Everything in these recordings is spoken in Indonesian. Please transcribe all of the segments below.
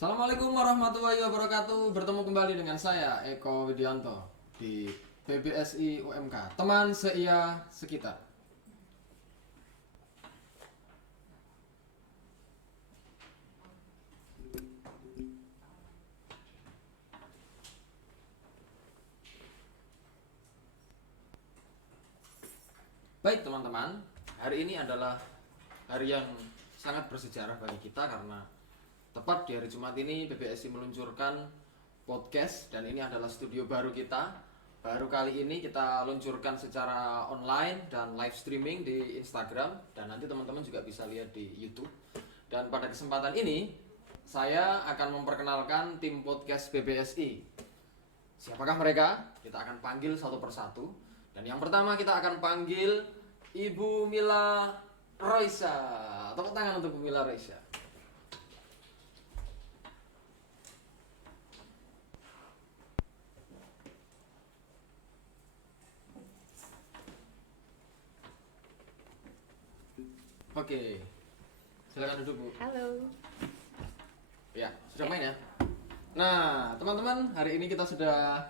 Assalamualaikum warahmatullahi wabarakatuh. Bertemu kembali dengan saya Eko Widianto di PBSI UMK, teman seia sekitar. Baik teman-teman, hari ini adalah hari yang sangat bersejarah bagi kita karena tepat di hari Jumat ini PBSI meluncurkan podcast dan ini adalah studio baru kita. Baru kali ini kita luncurkan secara online dan live streaming di Instagram dan nanti teman-teman juga bisa lihat di YouTube. Dan pada kesempatan ini saya akan memperkenalkan tim podcast PBSI. Siapakah mereka? Kita akan panggil satu persatu. Dan yang pertama kita akan panggil Ibu Mila Roisa. Tepuk tangan untuk Bu Mila Roisa. Oke, silakan duduk Bu. Halo. Ya, sudah main ya? Nah, teman-teman, hari ini kita sudah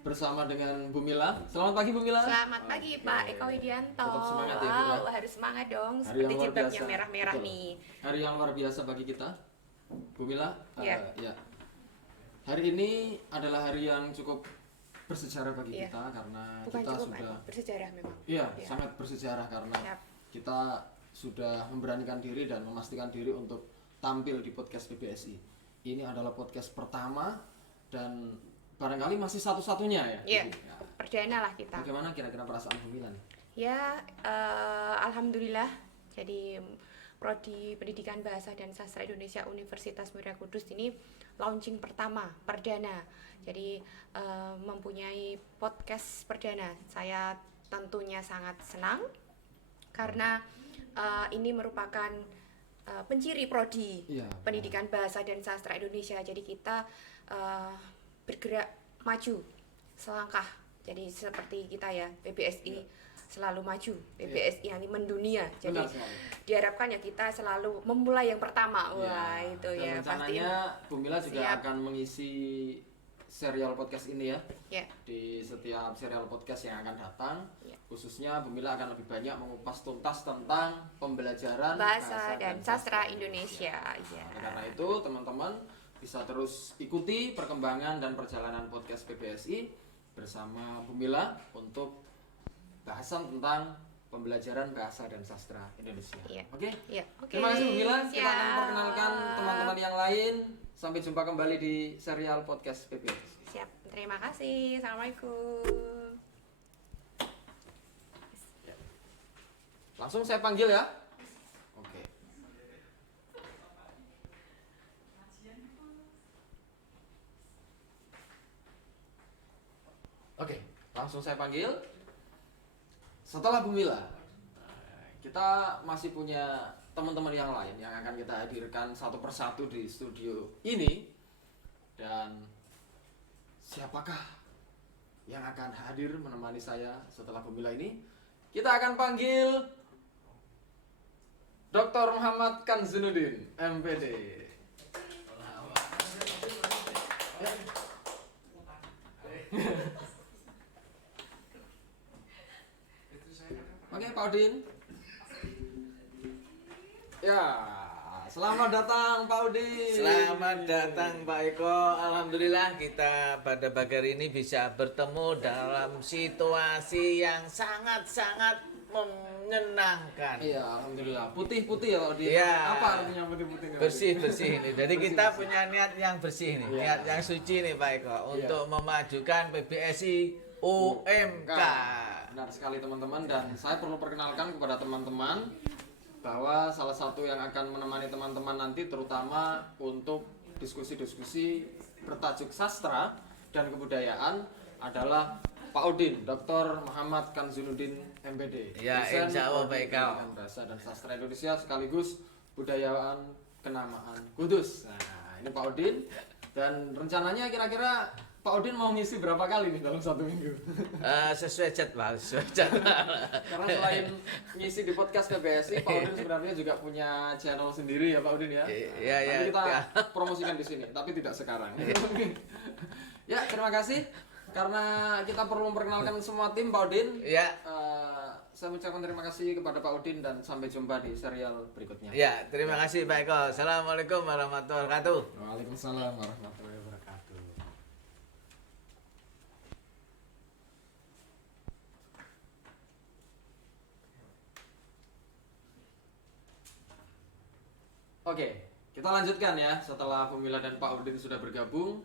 bersama dengan Bu Mila. Selamat pagi Bu Mila. Selamat pagi Pak Eko Widianto. Tetap semangat ya, Bu, ya. Wow, harus semangat dong. Hari Seperti yang luar jilbabnya biasa. merah-merah Betul. nih. Hari yang luar biasa bagi kita, Bu Mila. Iya. Ya. Hari ini adalah hari yang cukup bersejarah bagi Iya. kita karena Bukan kita cukup sudah Eko, bersejarah memang. Iya, Iya. sangat bersejarah karena Siap. kita sudah memberanikan diri dan memastikan diri untuk tampil di podcast PBSI. Ini adalah podcast pertama dan barangkali masih satu-satunya ya. Iya. Ibu? Ya. Perdana lah kita. Bagaimana kira-kira perasaan Bu Mila nih? Ya, alhamdulillah. Jadi Prodi Pendidikan Bahasa dan Sastra Indonesia Universitas Muria Kudus ini launching pertama, perdana. Jadi mempunyai podcast perdana. Saya tentunya sangat senang karena ini merupakan penciri Prodi Iya. Pendidikan Bahasa dan Sastra Indonesia. Jadi kita bergerak maju selangkah. Jadi seperti kita ya, PBSI selalu maju, PBSI yang mendunia. Jadi Benar sekali. diharapkan ya kita selalu memulai yang pertama. Wah, Iya. itu Dan ya pasti. rencananya Bu Mila juga Siap. akan mengisi serial podcast ini ya. Ya. Di setiap serial podcast yang akan datang, Ya. khususnya Bu Mila akan lebih banyak mengupas tuntas tentang pembelajaran Bahasa dan Sastra Indonesia. Ya. Oleh karena itu, teman-teman bisa terus ikuti perkembangan dan perjalanan podcast PBSI bersama Bu Mila untuk bahasan tentang pembelajaran bahasa dan sastra Indonesia. Iya. Oke? Iya, oke. Terima kasih Bu Mila. Kita akan Siap. perkenalkan teman-teman yang lain. Sampai jumpa kembali di serial podcast PBSI. Siap. Terima kasih. Assalamualaikum. Langsung saya panggil ya. Oke. Oke, langsung saya panggil. Setelah Bu Mila, kita masih punya teman-teman yang lain yang akan kita hadirkan satu persatu di studio ini. Dan siapakah yang akan hadir menemani saya setelah Bu Mila ini? Kita akan panggil Dr. Muhammad Kanzunuddin, MPD. Oke, Pak Udin. Ya, selamat datang Pak Udin. Selamat datang Pak Eko. Alhamdulillah kita pada pagi hari ini bisa bertemu dalam situasi yang sangat-sangat menyenangkan. Iya, alhamdulillah. Putih-putih ya Pak Udin. Iya. Apa artinya putih-putih? nih, Pak Udin? Bersih-bersih ini. Jadi kita Bersih-bersih. punya niat yang bersih nih, Iya. niat yang suci nih Pak Eko untuk memajukan PBSI UMK. Benar sekali teman-teman, dan saya perlu perkenalkan kepada teman-teman bahwa salah satu yang akan menemani teman-teman nanti terutama untuk diskusi-diskusi bertajuk sastra dan kebudayaan adalah Pak Udin, Dr. Muhammad Kanzunuddin MPD. Ya, Dosen insya Allah, Prodi Pak Eko. Pendidikan Bahasa dan Sastra Indonesia sekaligus budayaan kenamaan Kudus. Nah, ini Pak Udin, dan rencananya kira-kira Pak Udin mau ngisi berapa kali nih dalam 1 minggu? Sesuai jadwal, sesuai jadwal. Karena selain ngisi di podcast PBSI, Pak Udin sebenarnya juga punya channel sendiri ya Pak Udin ya. Iya, Nanti kita iya. promosikan di sini, tapi tidak sekarang. Ya, terima kasih. Karena kita perlu memperkenalkan semua tim Pak Udin. Ya. Saya mengucapkan terima kasih kepada Pak Udin dan sampai jumpa di serial berikutnya. Ya, terima kasih Pak Eko. Assalamualaikum warahmatullahi wabarakatuh. Waalaikumsalam warahmatullahi wabarakatuh. Oke, kita lanjutkan ya. Setelah Pemila dan Pak Udin sudah bergabung,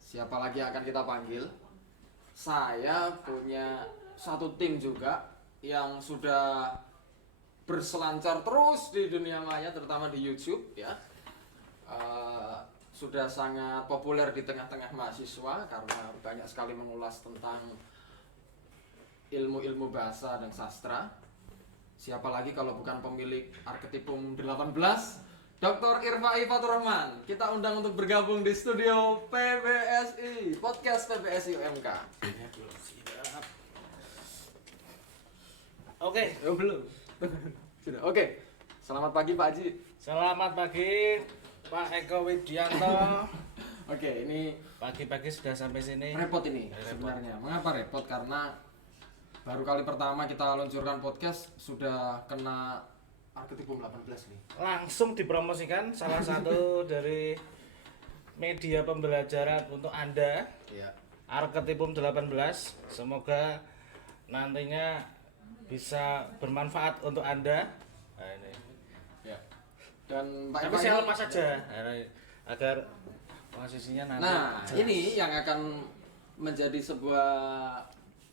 siapa lagi yang akan kita panggil? Saya punya satu tim juga yang sudah berselancar terus di dunia maya, terutama di YouTube ya. Sudah sangat populer di tengah-tengah mahasiswa karena banyak sekali mengulas tentang ilmu-ilmu bahasa dan sastra. Siapa lagi kalau bukan pemilik Arketipum 18, Dr. Irfai Fatur Rahman. Kita undang untuk bergabung di studio PBSI, podcast PBSI UMK. Oke. Oh, belum. Sudah. Oke. Selamat pagi Pak Haji. Selamat pagi Pak Eko Widianto. Oke, ini Pagi-pagi sudah sampai sini. repot ini Repot. sebenarnya. Mengapa repot? Karena baru kali pertama kita luncurkan podcast sudah kena Arketipum 18 nih. Langsung dipromosikan salah satu dari media pembelajaran untuk Anda, Iya. Arketipum 18. Semoga nantinya bisa bermanfaat untuk Anda. Nah, ini. Ya. Dan Pak Tapi Irfan saya ini- lepas saja agar posisinya nanti Nah, jelas. ini yang akan menjadi sebuah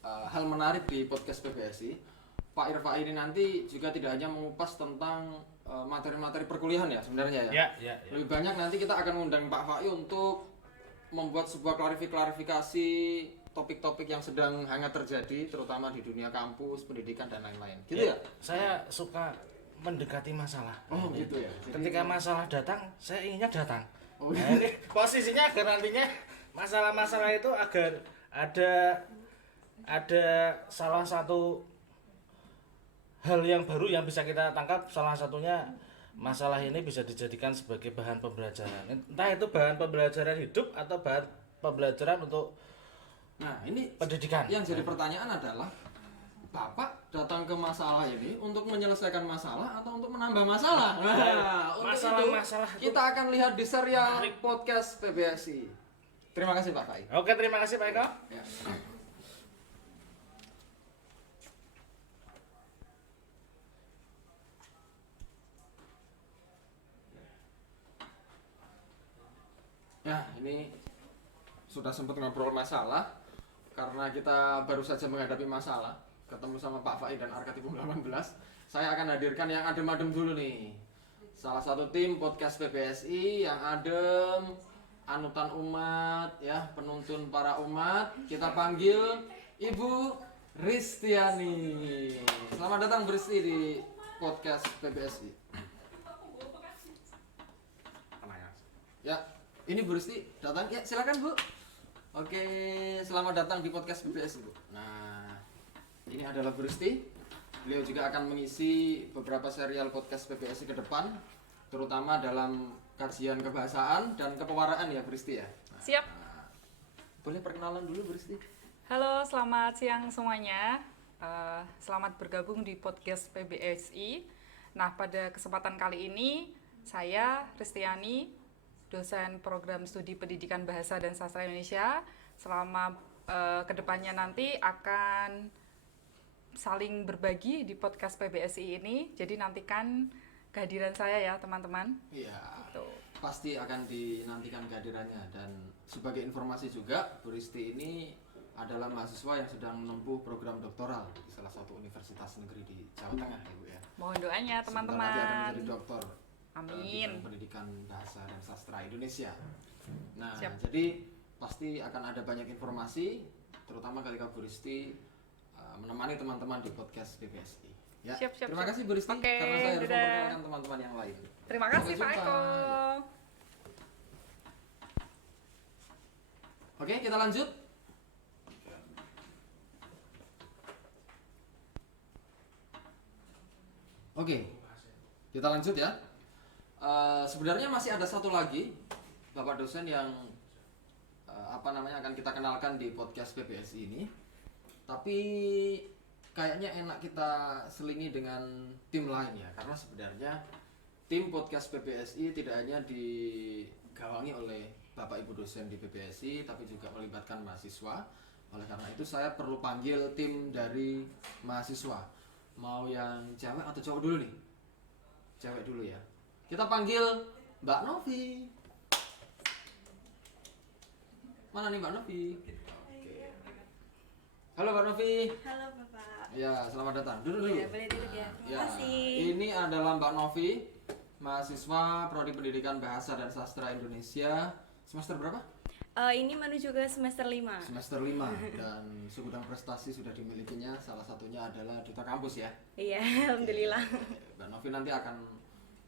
hal menarik di podcast PBSI. Pak Irfan ini nanti juga tidak hanya mengupas tentang materi-materi perkuliahan ya sebenarnya ya. Ya. Lebih banyak nanti kita akan mengundang Pak Fai untuk membuat sebuah klarifikasi topik-topik yang sedang hangat terjadi terutama di dunia kampus, pendidikan dan lain-lain. Gitu ya? Saya suka mendekati masalah. Oh, gitu ya. Ketika masalah datang, saya inginnya datang. Oh, Nah, ini posisinya agar nantinya masalah-masalah itu agar ada salah satu hal yang baru yang bisa kita tangkap. Salah satunya masalah ini bisa dijadikan sebagai bahan pembelajaran. Entah itu bahan pembelajaran hidup atau bahan pembelajaran untuk Nah, ini pendidikan. yang jadi pertanyaan adalah Bapak datang ke masalah ini untuk menyelesaikan masalah atau untuk menambah masalah? Nah, untuk masalah-masalah itu kita akan lihat di serial podcast PBSI. Terima kasih Pak Fai. Oke, terima kasih Pak Eko. Ya. Ya, ini sudah sempat ngobrol masalah karena kita baru saja menghadapi masalah, ketemu sama Pak Fai dan Arketipum 18. Saya akan hadirkan yang adem-adem dulu nih. Salah satu tim podcast PBSI yang adem, anutan umat ya, penuntun para umat. Kita panggil Ibu Ristiani. Selamat datang Bu Risti di podcast PBSI. Ya, ini Bu Risti datang. Ya, silakan Bu. Oke, selamat datang di podcast PBSI Bu. Nah, ini adalah Bu Risti. Beliau juga akan mengisi beberapa serial podcast PBSI ke depan, terutama dalam kajian kebahasaan dan kepewaraan ya Bu Risti ya. Nah, Siap. boleh perkenalan dulu Bu Risti? Halo, selamat siang semuanya. Selamat bergabung di podcast PBSI. Nah, pada kesempatan kali ini, saya Ristiani, dosen program studi pendidikan bahasa dan sastra Indonesia. Selama kedepannya nanti akan saling berbagi di podcast PBSI ini. Jadi nantikan kehadiran saya ya, teman-teman. Iya. Tuh. Pasti akan dinantikan kehadirannya. Dan sebagai informasi juga, Bu Risti ini adalah mahasiswa yang sedang menempuh program doktoral di salah satu universitas negeri di Jawa Tengah ya Bu ya. Mohon doanya, Sebentar lagi akan teman-teman. menjadi doktor Amin. bidang pendidikan bahasa dan sastra Indonesia. Nah, Siap. jadi pasti akan ada banyak informasi, terutama ketika Bu Risti menemani teman-teman di podcast PBSI. Ya. Siap, siap, Terima siap. kasih Bu Risti, Oke, karena saya harus dadah. memperkenalkan teman-teman yang lain. Terima kasih Sampai Pak jumpa. Eko. Oke, kita lanjut. Oke, kita lanjut ya. Sebenarnya masih ada satu lagi Bapak dosen yang akan kita kenalkan di podcast PBSI ini. Tapi kayaknya enak kita selingi dengan tim lain ya, karena sebenarnya tim podcast PBSI tidak hanya digawangi oleh Bapak Ibu dosen di PBSI, tapi juga melibatkan mahasiswa. Oleh karena itu saya perlu panggil tim dari mahasiswa. Mau yang cewek atau cowok dulu nih? Cewek dulu ya. Kita panggil Mbak Novi. Mana nih Mbak Novi? Oke. Halo Mbak Novi. Halo Bapak. Ya, selamat datang. Duduk dulu. Ya, boleh duduk ya. Terima kasih. Ini adalah Mbak Novi, mahasiswa Prodi Pendidikan Bahasa dan Sastra Indonesia. Semester berapa? Ini menuju ke semester 5. Semester 5 dan segudang prestasi sudah dimilikinya. Salah satunya adalah Duta Kampus ya. Iya, alhamdulillah. Mbak Novi nanti akan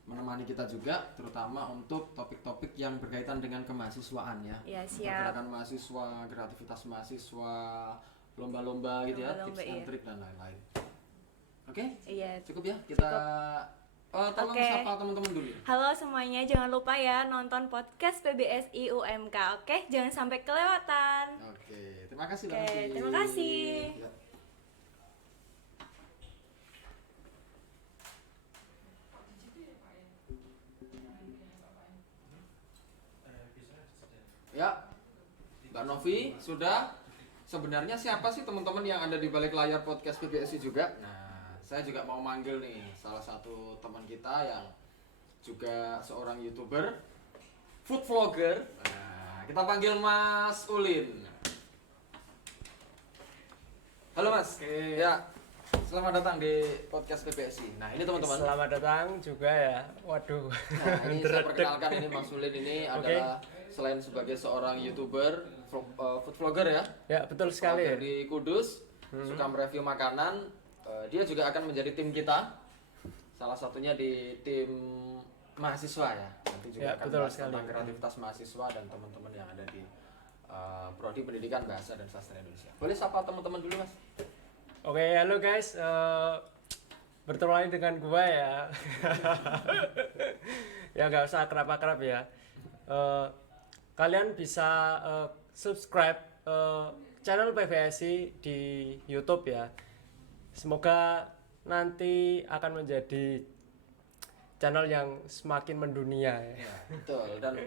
menemani kita juga, terutama untuk topik-topik yang berkaitan dengan kemahasiswaan ya. Ya, siap. Pergerakan mahasiswa, kreativitas mahasiswa, lomba-lomba gitu ya, Lomba-lomba, tips and iya. trik dan lain-lain. Oke? Iya. Cukup ya? Kita tolong Oke. sapa teman-teman dulu. Halo semuanya, jangan lupa ya nonton podcast PBSI UMK. Oke, jangan sampai kelewatan. Oke, terima kasih Mbak Oke, Novi. terima kasih. Ya. Ya, Mbak Novi sudah. Sebenarnya siapa sih teman-teman yang ada di balik layar podcast PBSI juga? Nah, saya juga mau manggil nih salah satu teman kita yang juga seorang YouTuber, food vlogger. Nah, kita panggil Mas Ulin. Halo Mas. Oke. Ya, selamat datang di podcast PBSI. Nah, ini teman-teman. Selamat datang juga ya. Waduh. Nah, ini saya perkenalkan, ini Mas Ulin ini adalah selain sebagai seorang YouTuber, food vlogger ya. Ya, betul sekali. Vlogger di Kudus, suka mereview makanan. Dia juga akan menjadi tim kita. Salah satunya di tim mahasiswa ya. Nanti juga Ya, akan betul bahas sekali. tentang kreativitas mahasiswa dan teman-teman yang ada di Prodi Pendidikan Bahasa dan Sastra Indonesia. Boleh sapa teman-teman dulu Mas? Oke, halo guys. Bertemu lagi dengan gua ya. Ya nggak usah akrab-akrab ya. Kalian bisa subscribe channel PBSI di YouTube ya. Semoga nanti akan menjadi channel yang semakin mendunia ya. Ya, betul. Dan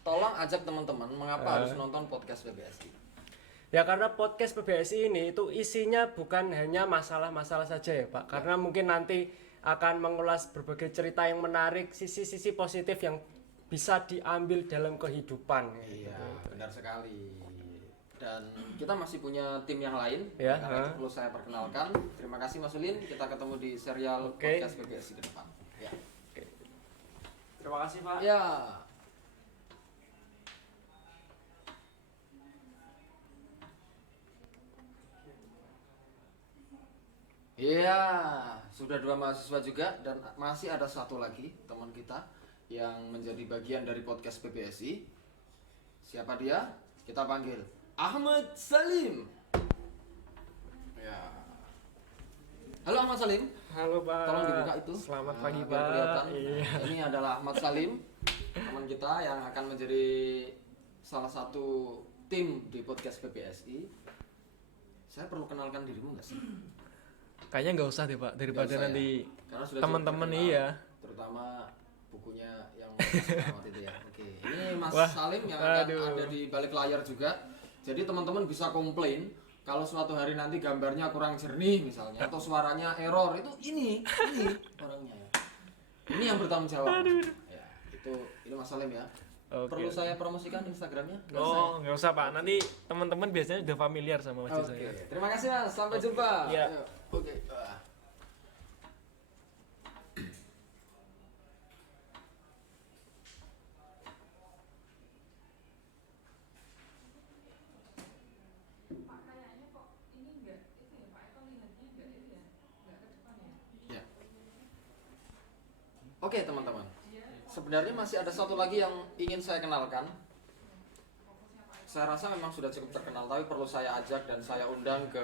tolong ajak teman-teman mengapa harus nonton podcast PBSI. Ya karena podcast PBSI ini itu isinya bukan hanya masalah-masalah saja ya Pak. Karena mungkin nanti akan mengulas berbagai cerita yang menarik, sisi-sisi positif yang bisa diambil dalam kehidupan. Iya, benar sekali. Dan kita masih punya tim yang lain. Ya, Karena itu perlu saya perkenalkan. Terima kasih Mas Ulin. Kita ketemu di serial Oke. podcast PBSI ke depan. Ya. Terima kasih Pak. Ya. Iya, sudah 2 mahasiswa juga dan masih ada satu lagi teman kita yang menjadi bagian dari podcast PBSI. Siapa dia? Kita panggil Ahmad Salim. Ya. Halo Ahmad Salim. Halo Pak. Tolong dibuka itu. Selamat Nah, pagi biar Pak. kelihatan. Iya. Ini adalah Ahmad Salim, teman kita yang akan menjadi salah satu tim di podcast PBSI. Saya perlu kenalkan dirimu nggak sih? Kayaknya nggak usah deh Pak, daripada Nggak usah nanti ya? Karena sudah teman-teman cukup terkenal, iya. terutama bukunya yang waktu itu ya. Oke, ini Mas Wah, Salim yang akan aduh. ada di balik layar juga. Jadi teman-teman bisa komplain kalau suatu hari nanti gambarnya kurang jernih misalnya atau suaranya error, itu ini orangnya ya. Ini yang bertanggung jawab. Ya, itu Mas Salim ya. Oke. Perlu saya promosikan Instagramnya? Nggak usah ya? Oh, nggak usah Pak. Nanti teman-teman biasanya udah familiar sama wajah Oke, saya. terima kasih Mas. Sampai jumpa. Iya. Ayo. Oke. Ya. Oke teman-teman. Sebenarnya masih ada satu lagi yang ingin saya kenalkan. saya rasa memang sudah cukup terkenal, tapi perlu saya ajak dan saya undang ke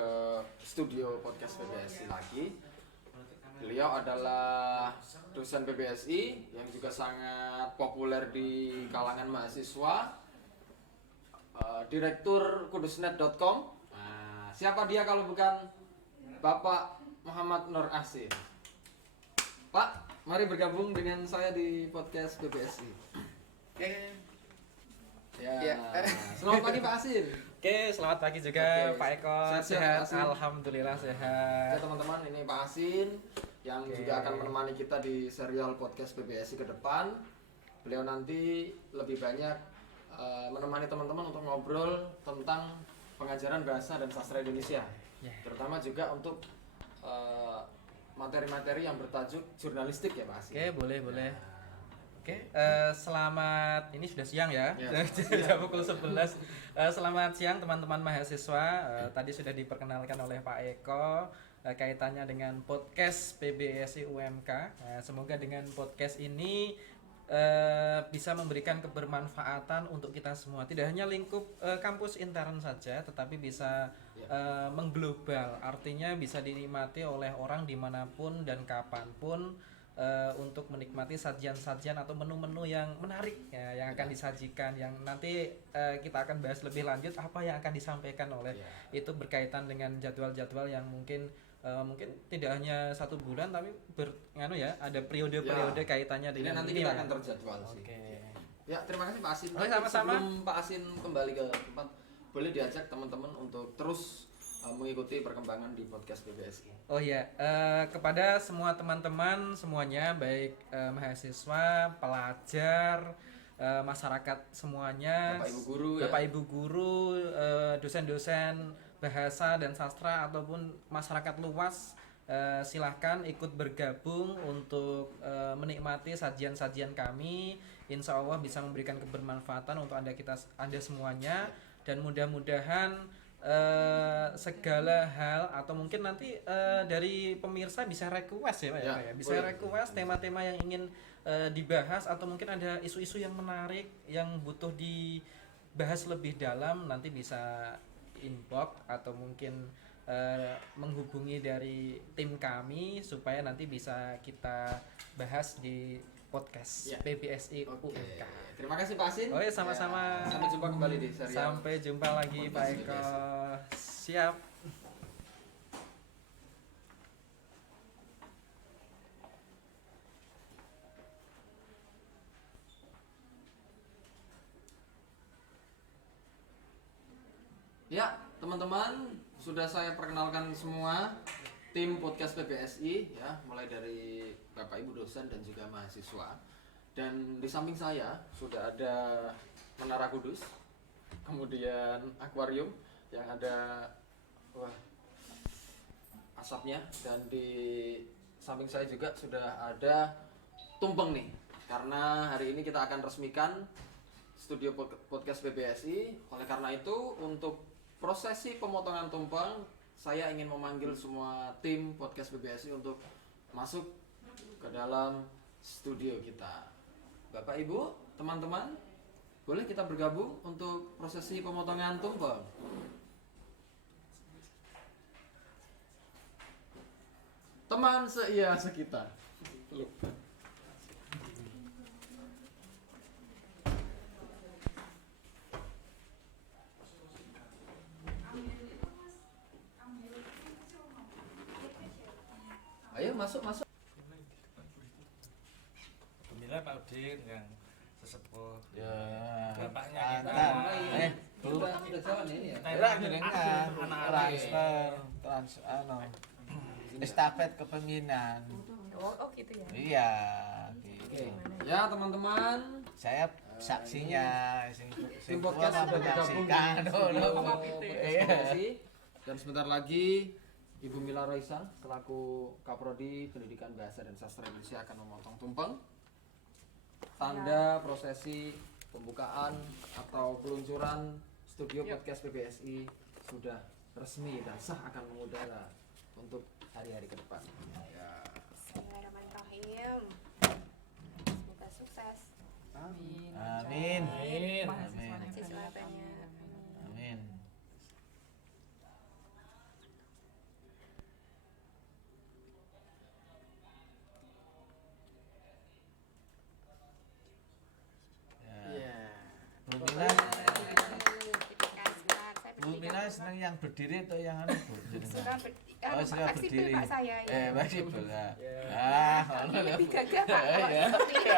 studio podcast PBSI lagi. Beliau adalah dosen PBSI yang juga sangat populer di kalangan mahasiswa, direktur kudusnet.com. Nah, siapa dia kalau bukan Bapak Muhammad Nur Asin. Pak, mari bergabung dengan saya di podcast PBSI. Oke. Ya. Ya. Selamat pagi Pak Asin. Oke, selamat pagi juga Oke. Pak Eko. Sehat, Sehat, Pak Asin. alhamdulillah Oke sehat. teman-teman, ini Pak Asin yang Oke. juga akan menemani kita di serial podcast PBSI ke depan. Beliau nanti lebih banyak menemani teman-teman untuk ngobrol tentang pengajaran bahasa dan sastra Indonesia. Ya. Terutama juga untuk materi-materi yang bertajuk jurnalistik ya Pak Asin. Oke, boleh. Oke, selamat, ini sudah siang ya, Ya, jam pukul 11. Selamat siang teman-teman mahasiswa. Tadi sudah diperkenalkan oleh Pak Eko kaitannya dengan podcast PBSI UMK. Semoga dengan podcast ini bisa memberikan kebermanfaatan untuk kita semua. Tidak hanya lingkup kampus intern saja, tetapi bisa mengglobal. Artinya bisa dinikmati oleh orang dimanapun dan kapanpun. Untuk menikmati sajian-sajian atau menu-menu yang menarik ya, yang akan disajikan, yang nanti kita akan bahas lebih lanjut apa yang akan disampaikan oleh itu berkaitan dengan jadwal-jadwal yang mungkin tidak hanya 1 bulan tapi ada periode-periode kaitannya Ini dengan nanti ini, kita Mas. akan terjadwal sih. Oke. Ya, terima kasih Pak Asin. Oke, sama-sama. Sebelum Pak Asin kembali ke tempat, boleh diajak teman-teman untuk terus mengikuti perkembangan di podcast PBSI. Oh ya, kepada semua teman-teman semuanya, baik mahasiswa, pelajar, masyarakat semuanya, Bapak Ibu guru, dosen-dosen bahasa dan sastra ataupun masyarakat luas, silahkan ikut bergabung untuk menikmati sajian-sajian kami. Insya Allah bisa memberikan kebermanfaatan untuk anda semuanya, dan mudah-mudahan segala hal atau mungkin nanti dari pemirsa bisa request ya Pak ya, bisa boleh. request tema-tema yang ingin dibahas, atau mungkin ada isu-isu yang menarik yang butuh dibahas lebih dalam, nanti bisa inbox atau mungkin menghubungi dari tim kami supaya nanti bisa kita bahas di podcast PBSI UMK. Terima kasih Pak Asin. Oh ya, sama-sama. Sampai jumpa kembali di serial. Sampai jumpa lagi Pak Podcast Eko. PBSI. Siap. Ya, teman-teman, sudah saya perkenalkan semua tim podcast PBSI ya, mulai dari Bapak Ibu dosen dan juga mahasiswa. Dan di samping saya sudah ada Menara Kudus, kemudian akuarium yang ada asapnya, dan di samping saya juga sudah ada tumpeng nih. Karena hari ini kita akan resmikan studio podcast PBSI. Oleh karena itu, untuk prosesi pemotongan tumpeng, saya ingin memanggil semua tim podcast PBSI untuk masuk ke dalam studio kita. Bapak Ibu, teman-teman, boleh kita bergabung untuk prosesi pemotongan tumpeng. Teman seia sekitar. Ayo masuk. Alhamdulillah Pak Udin yang sesepuh. Ya. Bapaknya kita. Sudah jalan ini ya. Estafet kepemimpinan. Oh gitu ya. Iya, gitu. Ya teman-teman, Saya saksinya, tim podcast sudah bergabung di studio PBSI. Dan sebentar lagi Ibu Mila Raisa selaku Kaprodi Pendidikan Bahasa dan Sastra Indonesia akan memotong tumpeng. Tanda prosesi pembukaan atau peluncuran studio podcast PBSI sudah resmi dan sah akan mengudara untuk hari-hari ke depan. Ya. Bismillahirrahmanirrahim. Semoga sukses. Amin. Amin. Amin. Mahasiswanya Mahasiswa banyak. banyak. seneng yang berdiri atau yang anu Bu? Suka Oh, suka fleksibel berdiri. Pak saya ya. Fleksibel ya. Tapi lebih gagah Pak kalau Iya. seperti itu.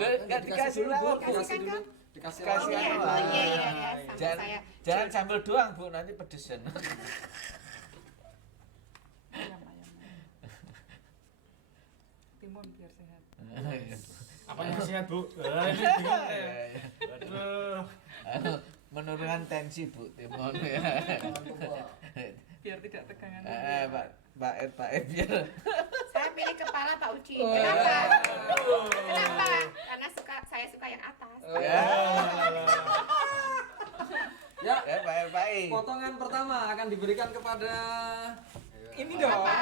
Enggak dikasih dulu, Bu. lawak, Bu. Dikasih dulu. Dikasih Kasih Oh, iya, anu, oh, ah. iya, iya, sama Jangan, saya. jangan sambal doang Bu, nanti pedesan. Ayam. Timun biar sehat. Apa yang sehat Bu? Ini bingung ya. Aduh. Anu, menurunkan tensi Bu timun ya. Biar tidak tegangan. Pak biar. Saya pilih kepala Pak Uci. Kenapa? Kenapa? Karena saya suka yang atas. Ya. Ya, Pak. potongan pertama akan diberikan kepada Ini dong. Apa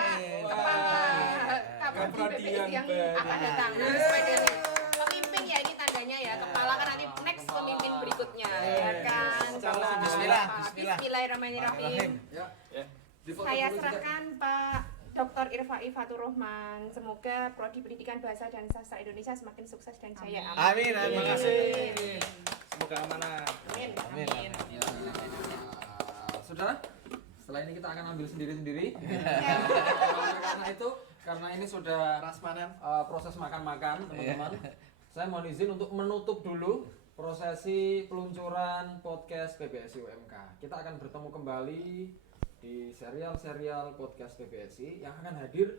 di BPSI yang akan datang? Nah, sesuai dengan pemimpin ya ini tandanya ya. Kepala kan nanti next pemimpin berikutnya, ya kan? Bismillah. Bismillahirrahmanirrahim. ya. Difoto Saya dulu juga. serahkan Pak Dr. Irfai Fatur Rahman. Semoga Prodi Pendidikan Bahasa dan Sastra Indonesia semakin sukses dan jaya. Amin. Terima kasih. Semoga amanah. Amin. Amin. Ya. Saudara, setelah ini kita akan ambil sendiri-sendiri. Karena ini sudah proses makan-makan, teman-teman. Saya mohon izin untuk menutup dulu prosesi peluncuran podcast PBSI UMK. Kita akan bertemu kembali di serial podcast PBSI yang akan hadir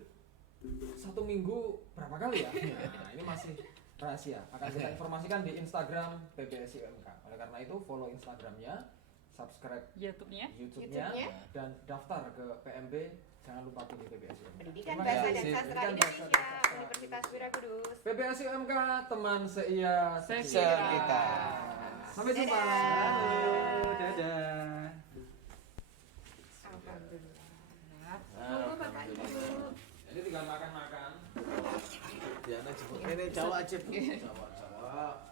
1 minggu berapa kali ya? Nah, ini masih rahasia. Akan kita informasikan di Instagram PBSI UMK. Oleh karena itu follow Instagramnya, subscribe YouTube-nya. YouTube-nya, YouTube-nya. dan daftar ke PMB. Jangan lupa pilih PBSI UMK. Pendidikan Terima Bahasa kasih. dan Sastra Pendidikan Bahasa Indonesia dan Sastra. Universitas Wirabudus. PBSI UMK, teman seia Sekita. Sampai jumpa. Dadah. Alhamdulillah. Monggo Bapak Ibu. Jadi tinggal makan-makan. Diana jemput. Ini Jawa aja Bu. Jawa.